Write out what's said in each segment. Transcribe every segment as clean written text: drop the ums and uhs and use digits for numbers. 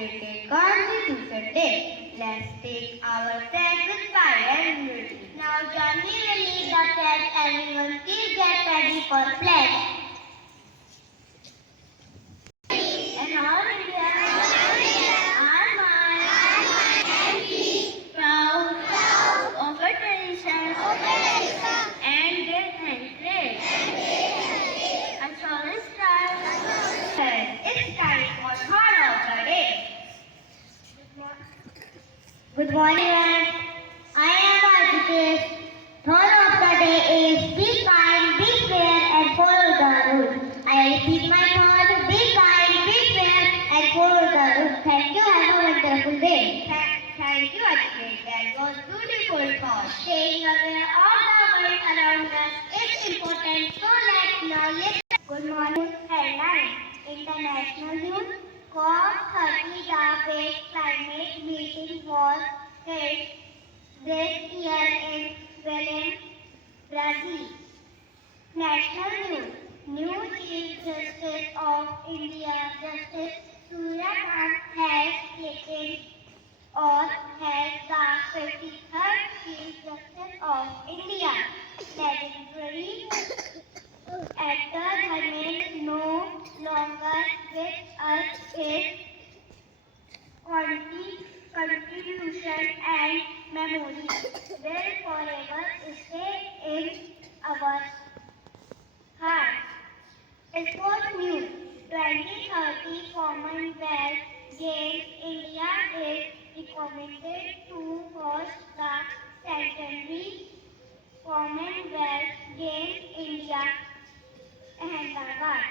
celebrated Constitution Day. Let's take our flag with pride and unity. Now Johnny will lead the flag. Everyone please get ready for flag. And all India, are proud of our tradition and great heritage. A solid start. It's time for thought of the day. Good morning, everyone. I am Aditya. Thought of the day is be kind, be fair, and follow the rules. I repeat my thought: be kind, be fair, and follow the rules. Thank you. Have a wonderful day. Thank you, Aditya. That was beautiful thought. Staying aware of the world around us is important. So let's now listen. Good morning. Headline: International Youth COP30 Base Climate Meeting was held this year in Belém, Brazil. National News. New Chief Justice of India, Justice Surya Kant, has taken or has the 53rd Chief Justice of India. Legendary actor Dharmendra is no longer with us. His contribution and memory will forever stay in our hearts. Sports News. 2030 Commonwealth Games. India is recommended to host the centenary Commonwealth Games. India, Ahmedabad.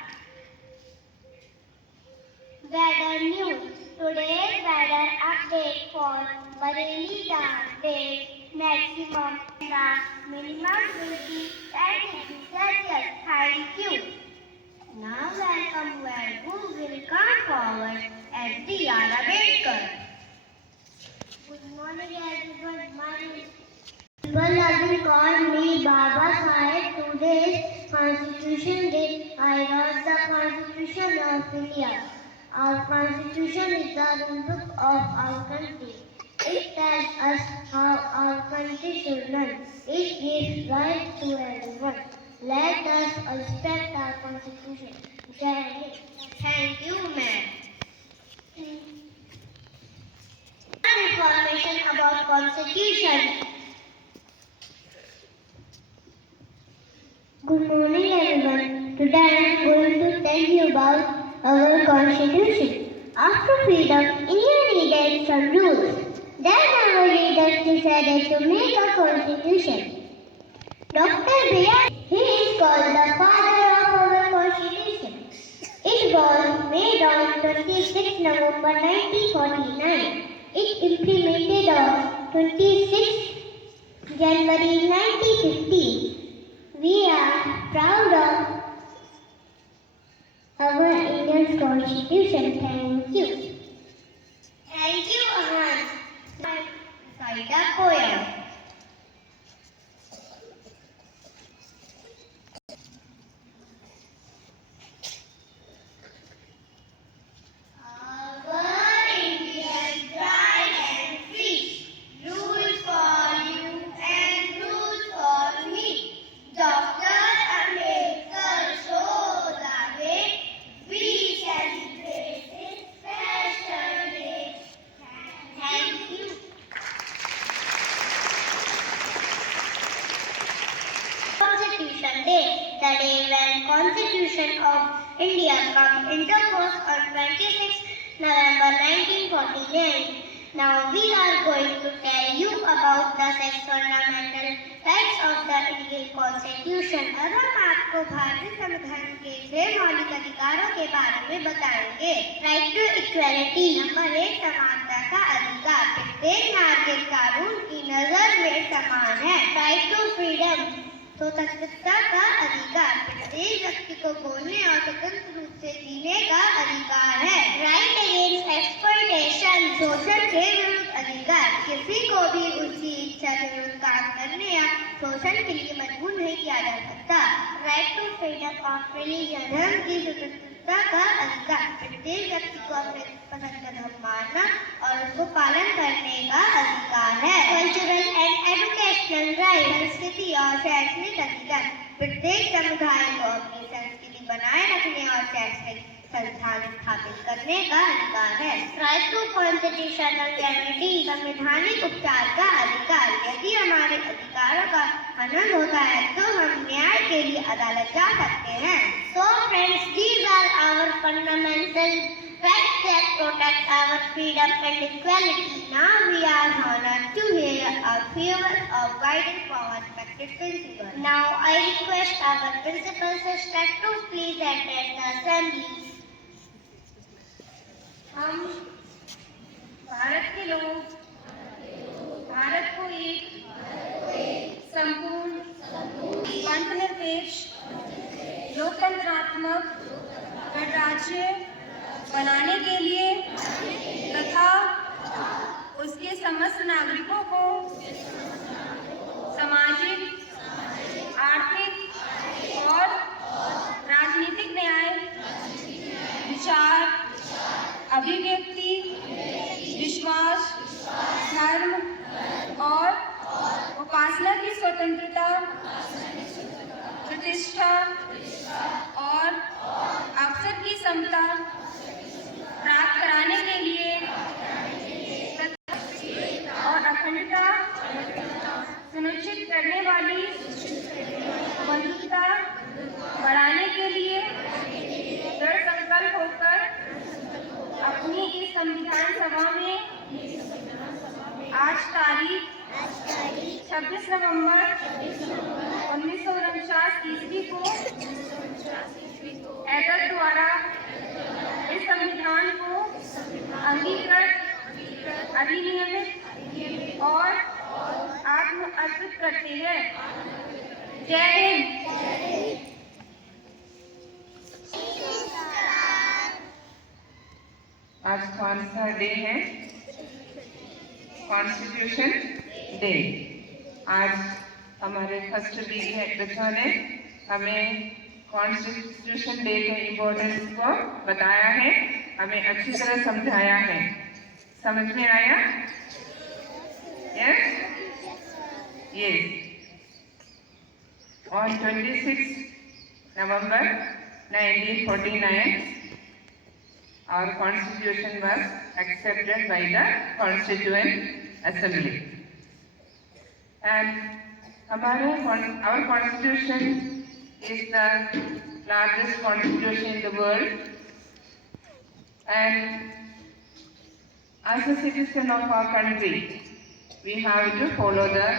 Weather News. Today's weather update for Bareilly. The day maximum and the minimum will be 10 degrees Celsius. Thank you. Now welcome who will come forward as D.R. Ambedkar. Good morning everyone. My name is people have called me Baba Saheb. Today's Constitution Day. I wrote the Constitution of India. Our Constitution is the rule book of our country. It tells us how our country should run. It gives rights to everyone. Let us respect our Constitution. Thank you, ma'am. Information about Constitution. Good morning, everyone. Today I am going to tell you about our Constitution. After freedom, India needed some rules. Then our leaders decided to make a Constitution. Dr. B.R. He is called the father of our Constitution. It was made on 26 November 1949. It implemented on 26 January 1950. We are proud of our Indian Constitution. Thank you. Thank you, Ahan. Recite a poem. Constitution Day, the day when Constitution of India comes into force on 26 November 1949. Now we are going to tell you about the 6 fundamental rights of the Indian Constitution. अब हम आपको भारतीय संविधान के 6 मौलिक अधिकारों के बारे में बताएंगे। राइट टू इक्वालिटी, नंबर 1 समानता का अधिकार। प्रत्येक नागरिक कानून की नजर में समान है। राइट टू फ्रीडम, स्वतंत्रता का अधिकार। प्रत्येक व्यक्ति को बोलने और स्वतंत्र रूप से जीने का अधिकार है। राइट अगेंस्ट एक्सप्लॉयटेशन, शोषण के विरुद्ध अधिकार। किसी को भी उसकी इच्छा के विरुद्ध काम करने या शोषण के लिए मजबूर नहीं किया जा सकता। Right to freedom of religion, धर्म की स्वतंत्रता स्वतंत्रता का अधिकार। प्रत्येक व्यक्ति को अपने पसंद का धर्म मानना और उसको पालन करने का अधिकार है। कल्चरल एंड एजुकेशनल राइट, संस्कृति और शैक्षणिक अधिकार। प्रत्येक समुदाय को अपनी संस्कृति बनाए रखने और शैक्षणिक संस्थान स्थापित करने का अधिकार है। राइट टू कॉन्स्टिट्यूशनल रेमेडी, संवैधानिक उपचार का अधिकार। यदि हमारे अधिकारों का हनन होता है तो हम न्याय के लिए अदालत जा सकते हैं। So friends, these are our fundamental rights that protect our freedom and equality. Now we are honored to hear a few words of guidance from our respected principal. Now I request our principal sister to please attend the assembly. हम भारत के लोग भारत को एक संपूर्ण धर्मनिरपेक्ष लोकतंत्रात्मक गणराज्य बनाने के लिए तथा उसके समस्त नागरिकों को सामाजिक, आर्थिक और राजनीतिक न्याय, विचार, अभिव्यक्ति, विश्वास, धर्म और उपासना की स्वतंत्रता, प्रतिष्ठा और अवसर की समता प्राप्त कराने के लिए और अखंडता सुनिश्चित करने वाली मौजूदता बढ़ाने के लिए दृढ़ संकल्प होकर अपनी इस संविधान सभा में आज तारीख 26 नवंबर 1949 ईस्वी को एडर द्वारा इस संविधान को अंगीकृत, अधिनियमित और आत्म अर्पित करते हैं। जय हिंद। आज कौन सा डे है? Constitution day. आज हमारे फर्स्ट बच्चों ने हमें कॉन्स्टिट्यूशन डे के इम्पोर्टेंस को बताया है, हमें अच्छी तरह समझाया है। समझ में आया? Yes yes. On 26 November 1949, our constitution was accepted by the Constituent Assembly. And our constitution is the largest constitution in the world. And as a citizen of our country, we have to follow the